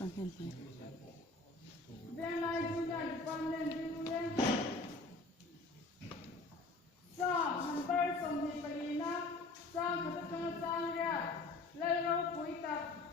trong hiện này bên này chúng ta quan lên đi lên sa number sông đi Palina sa khát khát sang ra lấy rau quỳ tập